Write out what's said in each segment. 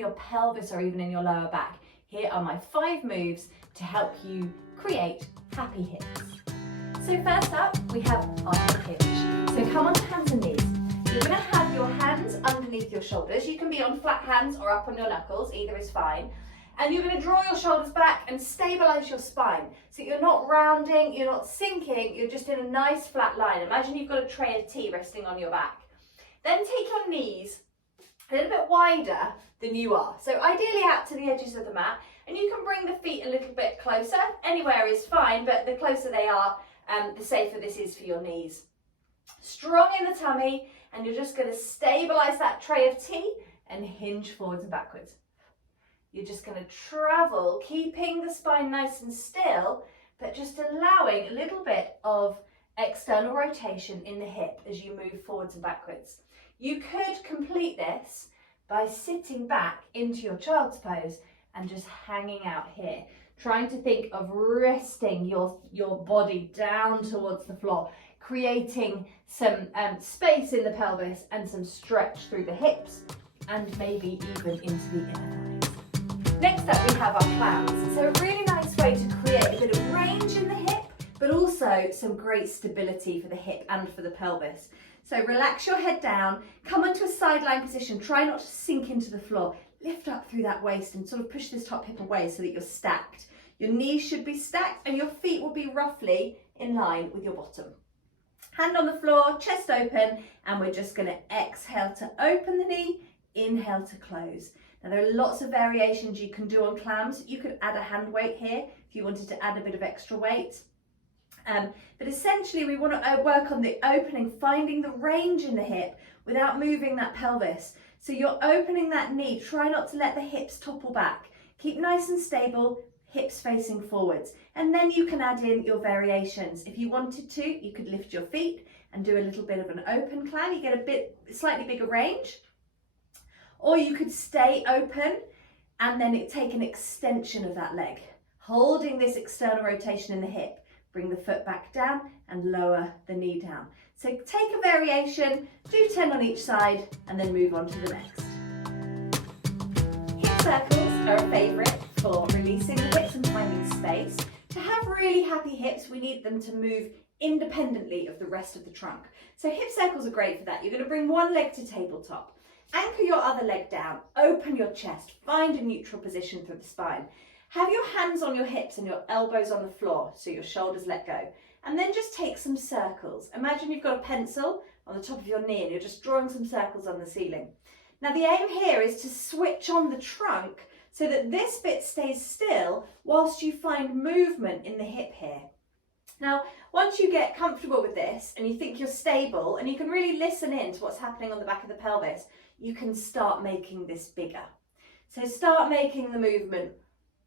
your pelvis or even in your lower back. Here are my 5 moves to help you create happy hips. So first up, we have our hip hinge. So come onto hands and knees. You're going to have your hands underneath your shoulders. You can be on flat hands or up on your knuckles, either is fine. And you're going to draw your shoulders back and stabilize your spine. So you're not rounding, you're not sinking, you're just in a nice flat line. Imagine you've got a tray of tea resting on your back. Then take your knees a little bit wider than you are. So ideally out to the edges of the mat. And you can bring the feet a little bit closer. Anywhere is fine, but the closer they are, the safer this is for your knees. Strong in the tummy, and you're just going to stabilize that tray of tea and hinge forwards and backwards. You're just going to travel, keeping the spine nice and still, but just allowing a little bit of external rotation in the hip as you move forwards and backwards. You could complete this by sitting back into your child's pose and just hanging out here, trying to think of resting your body down towards the floor, creating some space in the pelvis and some stretch through the hips and maybe even into the inner thighs. Next up, we have our clams. So a really nice way to create a bit of range in the hip, but also some great stability for the hip and for the pelvis. So relax your head down, come onto a sideline position, try not to sink into the floor, lift up through that waist and sort of push this top hip away so that you're stacked. Your knees should be stacked and your feet will be roughly in line with your bottom. Hand on the floor, chest open, and we're just going to exhale to open the knee, inhale to close. Now there are lots of variations you can do on clams. You could add a hand weight here if you wanted to add a bit of extra weight. But essentially we want to work on the opening, finding the range in the hip without moving that pelvis. So you're opening that knee, try not to let the hips topple back. Keep nice and stable, hips facing forwards. And then you can add in your variations. If you wanted to, you could lift your feet and do a little bit of an open clam. You get a slightly bigger range. Or you could stay open and then take an extension of that leg, holding this external rotation in the hip. Bring the foot back down and lower the knee down. So take a variation, do 10 on each side, and then move on to the next. Hip circles are a favourite for releasing the hips and finding space. To have really happy hips, we need them to move independently of the rest of the trunk. So hip circles are great for that. You're going to bring one leg to tabletop. Anchor your other leg down, open your chest, find a neutral position through the spine. Have your hands on your hips and your elbows on the floor so your shoulders let go. And then just take some circles. Imagine you've got a pencil on the top of your knee and you're just drawing some circles on the ceiling. Now the aim here is to switch on the trunk so that this bit stays still whilst you find movement in the hip here. Now, once you get comfortable with this and you think you're stable and you can really listen in to what's happening on the back of the pelvis, you can start making this bigger. So start making the movement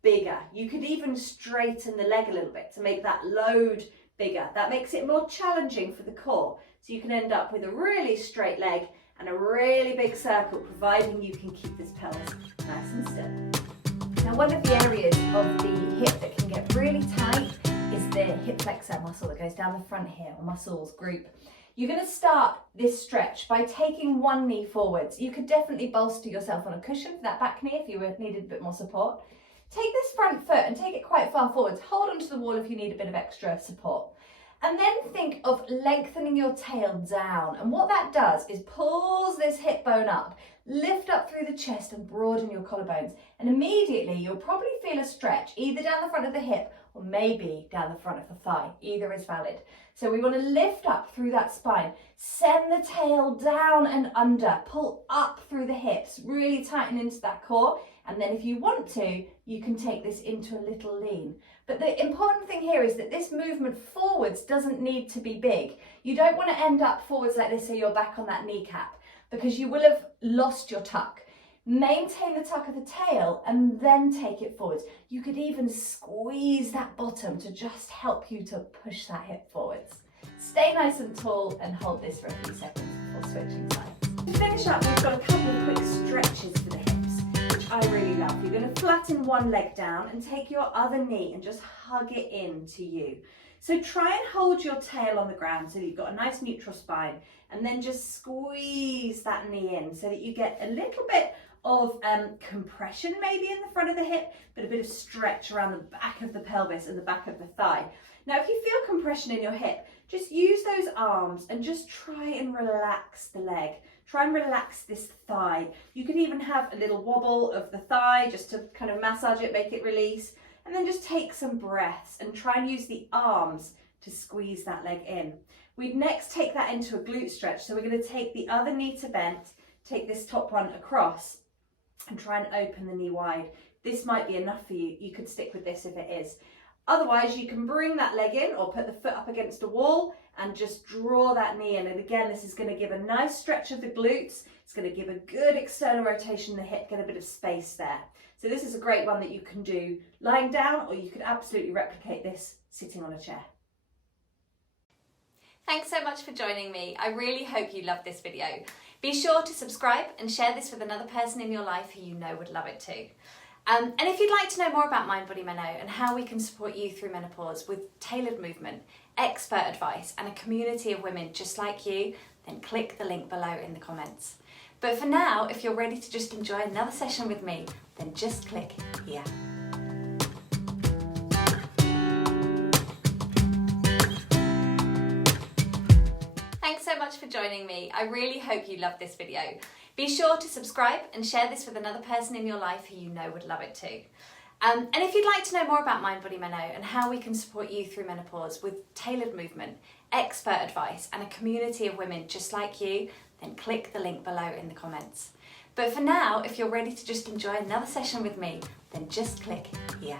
bigger. You could even straighten the leg a little bit to make that load bigger. That makes it more challenging for the core. So you can end up with a really straight leg and a really big circle, providing you can keep this pelvis nice and still. Now, one of the areas of the hip that can get really tight is the hip flexor muscle that goes down the front here, or muscles group. You're going to start this stretch by taking one knee forwards. You could definitely bolster yourself on a cushion for that back knee if you needed a bit more support. Take this front foot and take it quite far forwards. Hold onto the wall if you need a bit of extra support. And then think of lengthening your tail down. And what that does is pulls this hip bone up, lift up through the chest and broaden your collarbones. And immediately you'll probably feel a stretch either down the front of the hip or maybe down the front of the thigh. Either is valid. So we want to lift up through that spine, send the tail down and under, pull up through the hips, really tighten into that core. And then if you want to, you can take this into a little lean. But the important thing here is that this movement forwards doesn't need to be big. You don't want to end up forwards like this so you're back on that kneecap, because you will have lost your tuck. Maintain the tuck of the tail and then take it forwards. You could even squeeze that bottom to just help you to push that hip forwards. Stay nice and tall and hold this for a few seconds before switching sides. To finish up, we've got a couple of quick stretches for the hips, which I really love. You're going to flatten one leg down and take your other knee and just hug it in to you. So try and hold your tail on the ground so that you've got a nice neutral spine, and then just squeeze that knee in so that you get a little bit of compression maybe in the front of the hip, but a bit of stretch around the back of the pelvis and the back of the thigh. Now, if you feel compression in your hip, just use those arms and just try and relax the leg. Try and relax this thigh. You can even have a little wobble of the thigh just to kind of massage it, make it release, and then just take some breaths and try and use the arms to squeeze that leg in. We'd next take that into a glute stretch. So we're going to take the other knee to bent, take this top one across and try and open the knee wide. This might be enough for you. You could stick with this if it is. Otherwise, you can bring that leg in or put the foot up against a wall and just draw that knee in. And again, this is going to give a nice stretch of the glutes. It's going to give a good external rotation in the hip, get a bit of space there. So this is a great one that you can do lying down, or you could absolutely replicate this sitting on a chair. Thanks so much for joining me. I really hope you loved this video. Be sure to subscribe and share this with another person in your life who you know would love it too. And if you'd like to know more about Mind Body Meno and how we can support you through menopause with tailored movement, expert advice and a community of women just like you, then click the link below in the comments. But for now, if you're ready to just enjoy another session with me, then just click here. Thanks so much for joining me. I really hope you loved this video. Be sure to subscribe and share this with another person in your life who you know would love it too. And if you'd like to know more about Mind Body Meno and how we can support you through menopause with tailored movement, expert advice and a community of women just like you, then click the link below in the comments. But for now, if you're ready to just enjoy another session with me, then just click here.